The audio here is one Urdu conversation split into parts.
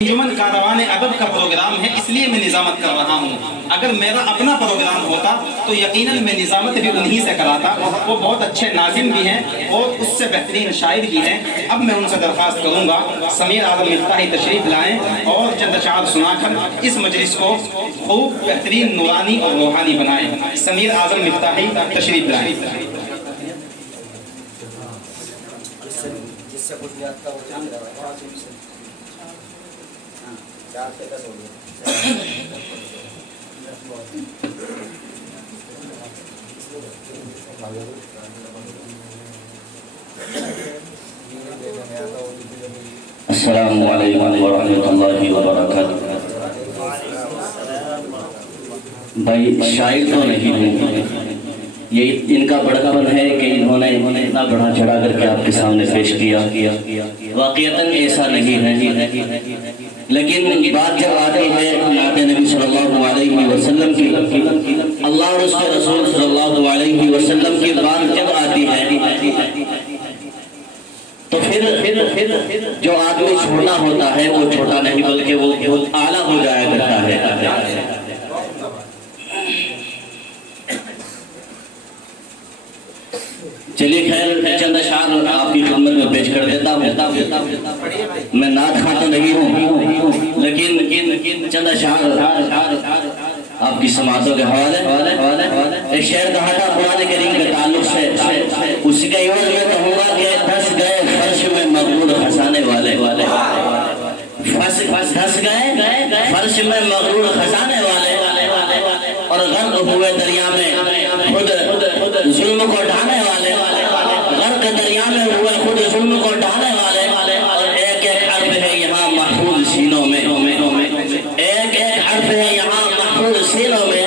انجمن کاروان ادب کا پروگرام ہے، اس لیے میں نظامت کر رہا ہوں۔ اگر میرا اپنا پروگرام ہوتا تو یقیناً میں نظامت بھی انہی سے کراتا۔ وہ بہت اچھے ناظم بھی ہیں اور اس سے بہترین شاعر بھی ہیں۔ اب میں ان سے درخواست کروں گا سمیر اعظم مفتاحی تشریف لائیں اور چند اشعار سنا کر اس مجلس کو خوب بہترین نورانی اور روحانی بنائیں۔ سمیر اعظم مفتاحی تشریف لائیں۔ السلام علیکم ورحمۃ اللہ وبرکاتہ۔ بھائی شاعر تو نہیں ہوں، یہ ان کا بڑکپن ہے کہ انہوں نے اتنا بڑا چڑھا کر کے آپ کے سامنے پیش کیا۔ واقعتاً ایسا نہیں ہے، لیکن بات جب آتی ہے نعت نبی صلی اللہ علیہ وسلم کی، اللہ اور اس کے رسول صلی اللہ علیہ وسلم کی بات جب آتی ہے تو پھر جو آدمی چھوٹا ہوتا ہے وہ چھوٹا نہیں بلکہ وہ اعلیٰ ہو جایا کرتا ہے۔ چلیے خیر چند اشعار آپ کی خدمت میں پیش کر دیتا ہوں۔ میں نعت خواں تو نہیں ہوں، لیکن چند اشعار آپ کی سماعتوں کے حوالے۔ ایک شعر کہا تھا قرآن کریم کے تعلق سے، اسی کا عوض میں کہوں گا کہ دھس گئے فرش میں مغرور خزانے والے، دھس گئے فرش میں مغرور خزانے والے، اور غرق ہوئے دریا میں خود ظلم کو ڈھانے والے، غرق دریا میں ہوئے خود ظلم کو ڈھانے والے، اور ایک ایک حرف ہے یہاں محفوظ سینوں میں، ایک ایک حرف ہے یہاں محفوظ سینوں میں،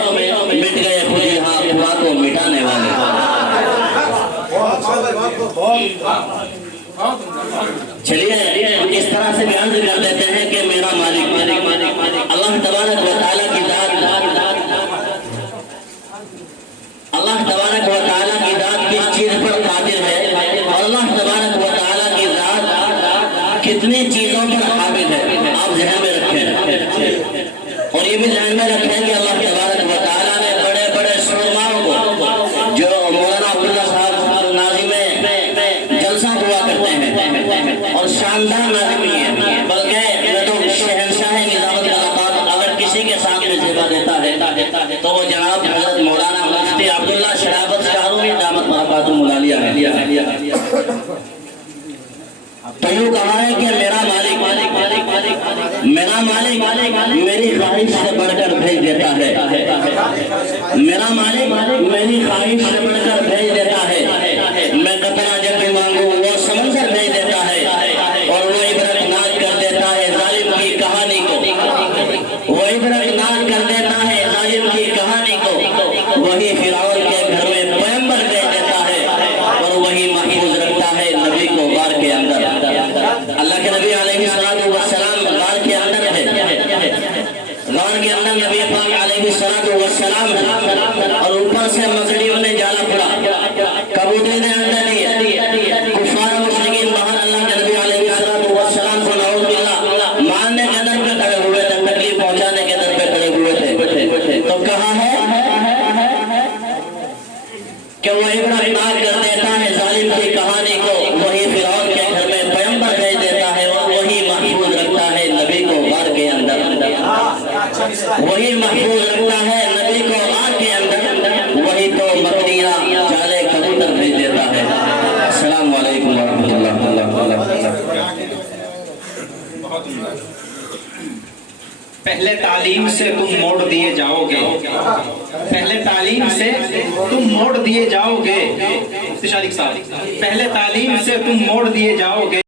مٹ گئے خود یہاں خدا کو مٹانے والے۔ چلیے اس طرح سے بیان کر دیتے ہیں کہ میرا مالک اللہ تبارک و تعالیٰ کی ذات، اللہ تبارک و تعالیٰ کی ذات کس چیز پر قادر ہے، اور اللہ تبارک و تعالیٰ کی ذات کتنی چیزوں پر قابل ہے، آپ ذہن میں رکھیں۔ اور یہ بھی ذہن میں رکھیں کہ اللہ تبارک و تعالیٰ نے بڑے بڑے سرماؤں کو، جو مولانا عبداللہ صاحب ناظم جلسہ ہوا کرتے ہیں اور شاندار ناظم ہیں، بلکہ میں تو شہنشاہ نظامت کا لقب اگر کسی کے سامنے زیبا دیتا ہے تو وہ جناب حضرت مولانا مفتی عبداللہ شرافت شاہروی دامت برکاتہم العالیہ ہے۔ تو یوں کہا ہے کہ میرا مالک میری خواہش سے بڑھ کر بھیج دیتا ہے، میرا مالک میری خواہش سے بڑھ کر بھیج دیتا ہے، میں قطرہ جب بھی مانگوں وہ سمندر بھیج دیتا ہے، اور وہ عبرتناک کر دیتا ہے ظالم کی کہانی کو، وہ عبرتناک کر دیتا ہے ظالم کی کہانی کو، وہی فرعون کے گھر میں پیغمبر بھیج دیتا ہے، اور وہی محفوظ رکھتا ہے نبی کو غار کے اندر۔ اللہ کے نبی علیہ السلام غار کے اندر ہے، غار کے اندر نبی پاک علیہ السلام ہے، اور اوپر سے مغرب نے جالا پڑا، کبوتری نے اندر لیا، کفار مشرکین باہر اللہ کے نبی علیہ السلام کو نعوذ باللہ مارنے کے در پہ کھڑے ہوئے تھے، تکلیف پہنچانے کے در پہ کھڑے ہوئے تھے، تو کہا ہے کہ وہ عبرتناک کر دیتا ہے ظالم کی کہانی کو، وہی فرعون کے گھر میں پیغمبر بھیج دیتا ہے، اور وہی محفوظ رکھتا ہے نبی کو غار کے اندر، وہی محفوظ رکھتا ہے نبی کو غار کے اندر، وہی تو مکڑیاں جالے کبوتر بھیج دیتا ہے۔ السلام علیکم ورحمۃ اللہ وبرکاتہ۔ پہلے تعلیم سے تم موڑ دیے جاؤ گے، پہلے تعلیم سے تم موڑ دیے جاؤ گے، استشارک صاحب، پہلے تعلیم سے تم موڑ دیے جاؤ گے۔